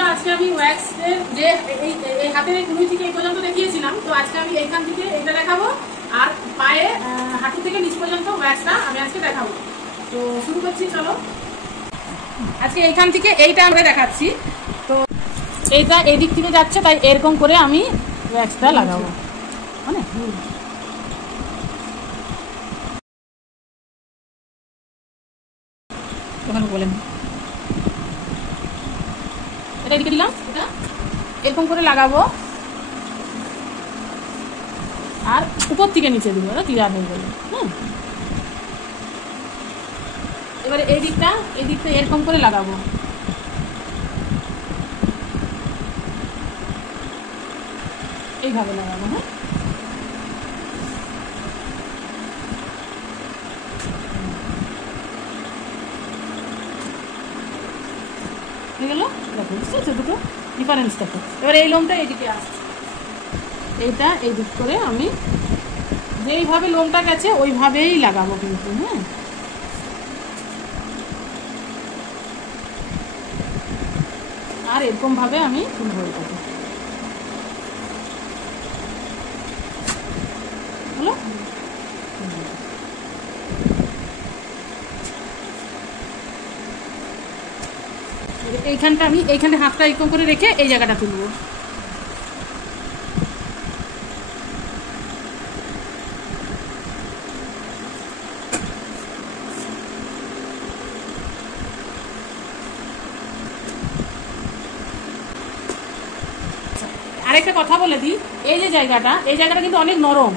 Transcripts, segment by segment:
বন্ধুরা আজকে আমি ওয়্যাক্সের যে এই হাতের এই কুনুই থেকে এই পর্যন্ত দেখিয়েছিলাম, তো আজকে আমি এইখান থেকে এটা দেখাবো আর পায়ে হাঁটু থেকে নিচ পর্যন্ত ওয়্যাক্সটা আমি আজকে দেখাবো। তো শুরু করছি, চলো। আজকে এইখান থেকে এইটা আমরা দেখাচ্ছি। তো এইটা এই দিক থেকে যাচ্ছে, তাই এরকম করে আমি ওয়্যাক্সটা লাগাবো। মানে বলেন এটা এদিকে দিলাম, এটা এরকম করে লাগাবো আর উপর থেকে নিচে দিব, এটা ক্লিয়ার হয়ে গেল। এবারে এই দিকটা এরকম করে লাগাবো। এইভাবে লাগাবো। হ্যাঁ, হয়ে গেল। দেখো বুঝতে পারছো দুটো ডিফারেন্স দেখো। এবার এই লোমটা এইদিকে আসছে, এইটা এই দিক করে আমি যেইভাবে লোমটা গেছে ওইভাবেই লাগাবো কিন্তু। হ্যাঁ, আর এরকম ভাবে আমি তুলবো এটাকে। হলো, এইখানটা আমি এইখানে হাতটা এরকম করে রেখে এই জায়গাটা তুলবো। আরেকটা কথা বলে দিই, এই যে জায়গাটা কিন্তু অনেক নরম,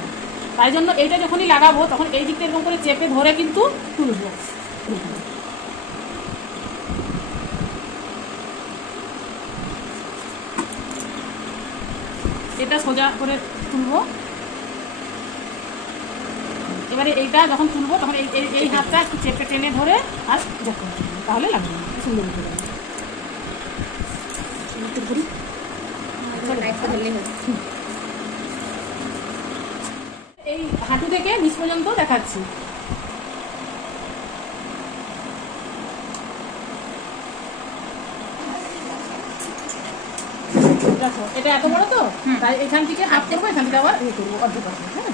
তাই জন্য এইটা যখনই লাগাবো তখন এই দিকটা এরকম করে চেপে ধরে কিন্তু তুলবো। এটা সোজা করে তুলবো। এবারে এইটা যখন তুলবো তখন এই হাতটা একটু চেপে টেনে ধরে আর যখন তাহলে লাগবে সুন্দর উঠে যাবে। এই হাঁটু থেকে নিচ পর্যন্ত দেখাচ্ছি। দেখো এটা এত বড়, তো তাই এখান থেকে হাফ করবো, এখান থেকে আবার ইয়ে করবো, অর্ধেক করবো। হ্যাঁ,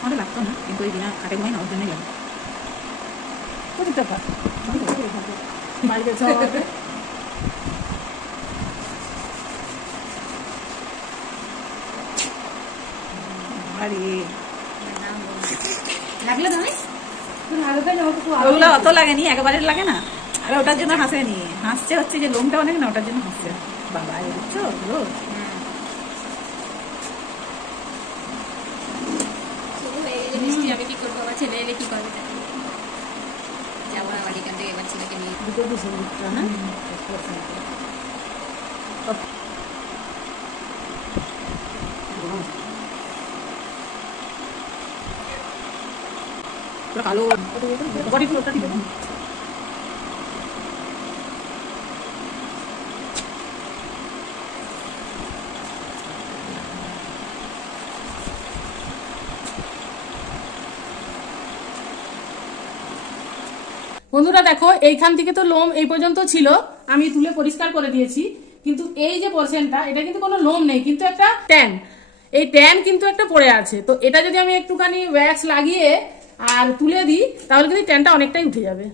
আমাদের লাগতো না, কিন্তু ওই দিন হাটে ঘুমাই না, ওর জন্যই লাগে। বাড়িতে ওগুলো অত লাগেনি, একেবারে লাগে না। আর ওটার জন্য হাসেনি, হাসছে হচ্ছে যে লোমটা অনেক না, ওটার জন্য হাসছে। বাবা বুঝছো ওগুলো আমি কি করবো, আমার ছেলে এলে কি করবে, যাবো না বাড়ি কান থেকে এবার ছেলেকে নিয়ে। কালো বডি ফ্লোরটা ঠিক আছে। বন্ধুরা দেখো, এইখান থেকে তো লোম এই পর্যন্ত ছিল, আমি তুলে পরিষ্কার করে দিয়েছি, কিন্তু এই যে পোরশনটা এটা কিন্তু কোনো লোম নেই, কিন্তু একটা ট্যান, এই ট্যান কিন্তু একটা পড়ে আছে। তো এটা যদি আমি একটুখানি ওয়্যাক্স লাগিয়ে আর তুলে দিই তাহলে কিন্তু ট্যানটা অনেকটাই উঠে যাবে।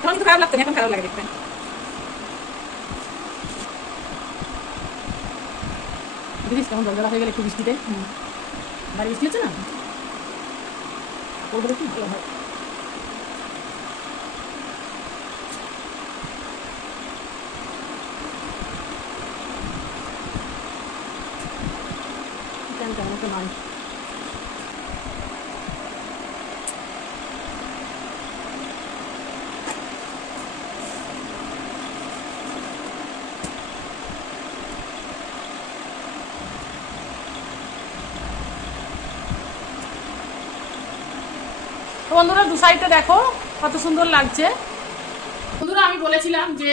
তখন কিন্তু খারাপ লাগতো না, এখন খারাপ লাগে দেখবেন। দেখিস কেমন জলজলা হয়ে গেলে একটু বৃষ্টিতে। বাড়ি বৃষ্টি হচ্ছে না, ওগুলো কি ভালো হয়। কেমন একটা নয়। বন্ধুরা দু সাইডটা দেখো কত সুন্দর লাগছে। বন্ধুরা আমি বলেছিলাম যে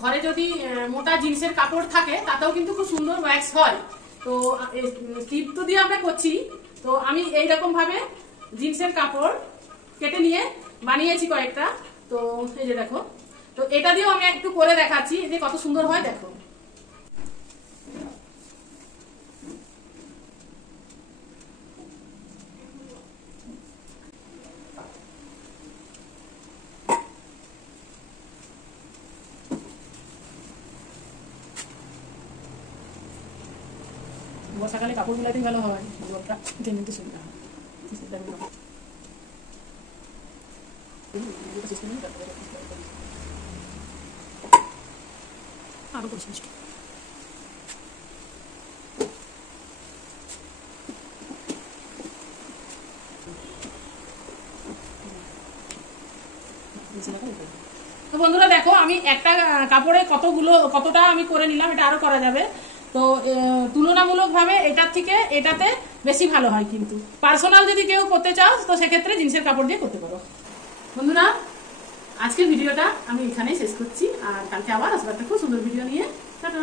ঘরে যদি মোটা জিন্সের কাপড় থাকে তাতেও কিন্তু খুব সুন্দর ওয়্যাক্স হয়। তো স্লিপ তো দিয়ে আমরা করছি, তো আমি এইরকম ভাবে জিন্সের কাপড় কেটে নিয়ে বানিয়েছি কয়েকটা। তো এই যে দেখো, তো এটা দিয়েও আমি একটু করে দেখাচ্ছি যে কত সুন্দর হয়, দেখো। বর্ষাকালে কাপড় গুলাতেই ভালো হয়, রোদটা টেনে নিতে সুবিধা হয়। আরো করছি মিষ্টি। তো বন্ধুরা দেখো, আমি একটা কাপড়ে কতটা আমি করে নিলাম, এটা আরো করা যাবে। তো তুলনামূলকভাবে এটার থেকে এটাতে বেশি ভালো হয়। কিন্তু পার্সোনাল যদি কেউ করতে চাও তো সেক্ষেত্রে জিন্সের কাপড় দিয়ে করতে পারো। বন্ধুরা, আজকের ভিডিওটা আমি এখানেই শেষ করছি, আর কালকে আবার আসবো একটা খুব সুন্দর ভিডিও নিয়ে। টাটা।